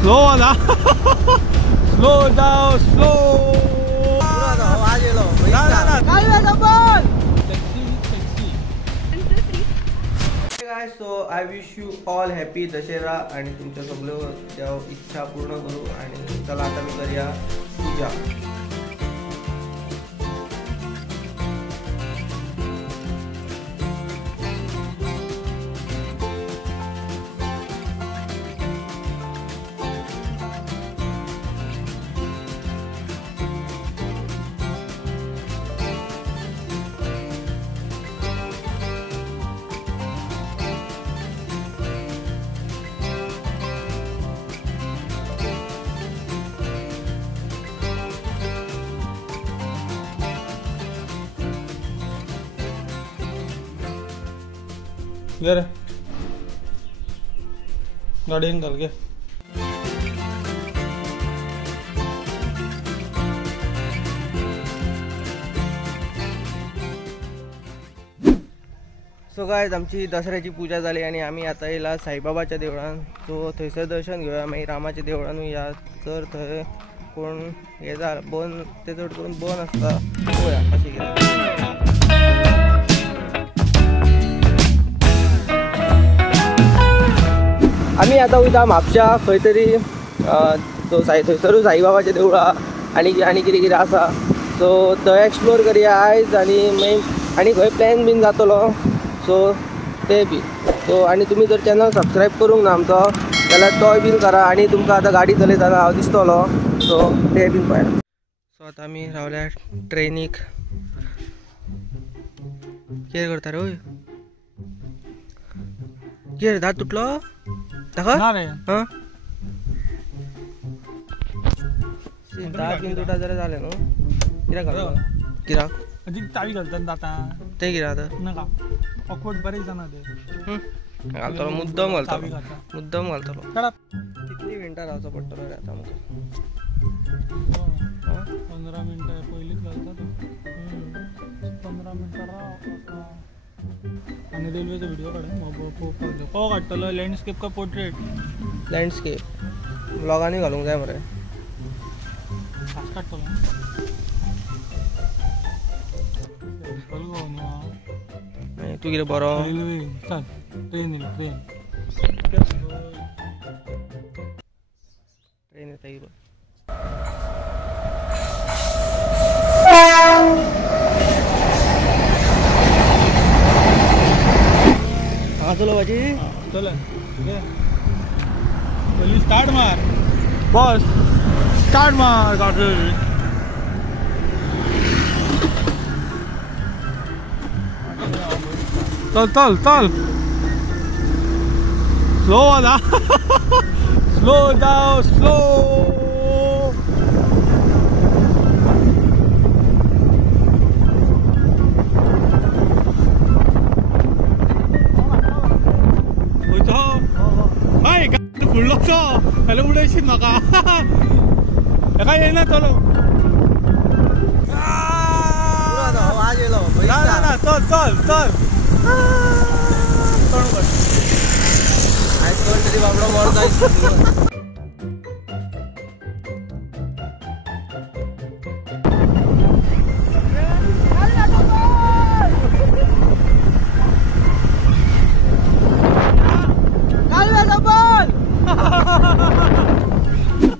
Slow वाला slow जाओ slow so I wish you all happy Dussehra आणि तुमच्या सगळ्या इच्छा पूर्ण करू. आणि चला आता मी करूया पूजा. यार गाड़ी निकल के सो गायज आमची दसऱ्याची पूजा झाली आणि आम्ही आता येला साईबाबाच्या देवळान. सो थंयसर दर्शन घेऊया. मागीर रामाच्या देवळान या. तर थंय कोण हे बन ते चड करून बन आसता पळोवया कशें कितें. आम्ही आता वयता म्हापशा खंय तरी थंयसरूच साईबाबाचें देवळा आनी कितें कितें आसा. सो थंय एक्सप्लोर करया आयज आनी मागीर आनी खंय प्लॅन बीन जातलो. सो ते बी सो आनी तुमी जर चॅनल सबस्क्रायब करूंक ना आमचो जाल्यार तोय बीन करा. आनी तुमकां आतां गाडी चलयतना हांव दिसतलो. सो ते बीन पळया. सो आतां आमी रावल्या ट्रेनीक. कितें करता रे? कितें दात तुटलो? दात बीन तुटा जाल्यार जालें न्हू. कित्याक घालता? कित्याक चावी घालता जाता ते कित्याक नाका ऑकवर्ड बरें जाना ते घालतलो. मुद्दम घालतलो. कितली मिनटां रावचो पडटलो रे आतां आमकां? 15 मिनटां पयलींच घालता तो. 15 मिनटां राव. आणि रेल्वेचा व्हिडिओ काढ. हो काढतलो लँडस्केप का पोर्ट्रेट? लँडस्केप ब्लॉगांनी घालूंक जाय मरे. फास्ट काडटलो. तू कितें बरो? चल ट्रेन येयली ट्रेन येता इरो. चलो भाजी चल पहिली स्टार्ट मार. बस स्टार्ट मार गाडी. चल चल चल स्लो वाला स्लो जाओ स्लो. फुडलोचो जाल्यार उडयशीत म्हाका. हेका येयना चलो. ना चल चल चल. तरी बाबडो मरता.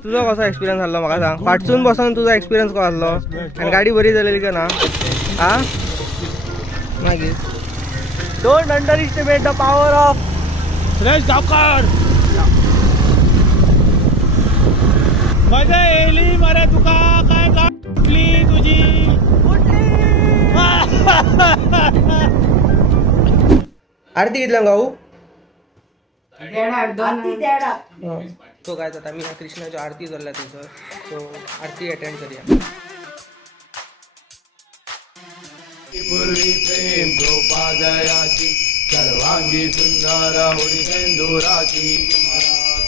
तुझा कसा एक्सपिरियन्स आसलो म्हाका सांग. फाटसून बसून तुझा एक्सपिरियन्स कसो आसलो? आनी गाडी बरी जालेली का ना? हा मागीर don't under estimate the power of Suresh Gavkar. मजा येयली मरे तुका काय गाडी तुझी आरती कितल्यांक गाऊ? तो काय जाता आमी कृष्णाची आरती जाल्ल्या थंयसर. सो आरती अटेंड करूया. पूर्वी प्रेम गोपादयाची सर्वांगी सुंदर होळी सिंदुराची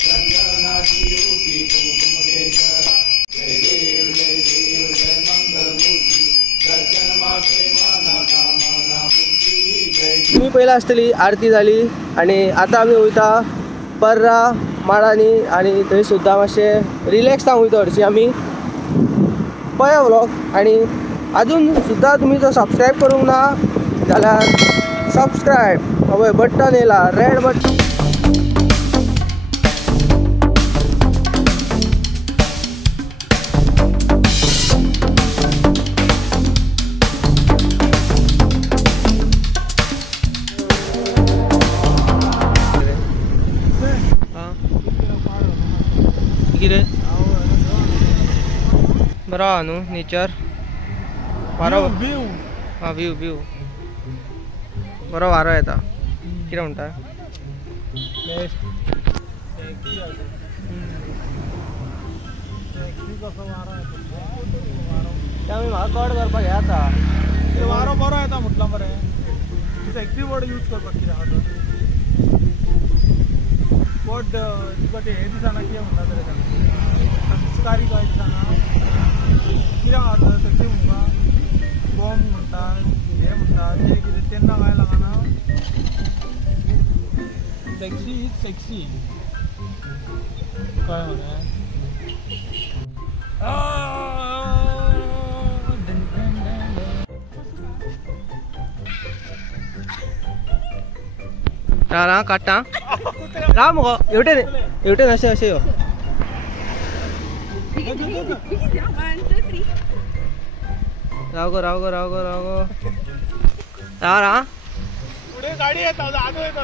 चंदनाची होती कुंकुमकेशरा. जय देव जय देव जय मंगलमूर्ती दर्शन माते मना कामना पूर्ती. जय तुम्ही पहिला असतली आरती झाली आणि आता आम्ही वयता पर्रा माडांनी आनी थंय सुद्दां मातशें रिलॅक्स जावंक वयता हरशीं आमी पळया व्लॉग. आनी अजून सुद्दां तुमी जर सबस्क्रायब करूंक ना जाल्यार सबस्क्रायब हय बटन येयला रेड बटन. कितें बरो आहा न्हू नेचर वारो हां व्यू बरो वारो येता. कितें म्हणटा आमी म्हाका कट करपाक हे आता वारो बरो येता म्हटला मरे. सॅक्सी वर्ड यूज करपाक कितें आहा तो बट तुका ते हे दिसना कितें म्हणटा तरी संस्कारी काय दिसना कितें आहा तो सॅक्सी म्हणटा बॉम्ब म्हणटा हे म्हणटा ते कितें तेन्ना काय लागना. सेक्सी इज सेक्सी काय म्हणे. रा काटा रा मगो एवटे अशें अशें यो राव गो रा पुढे गाडी येता आजू येता.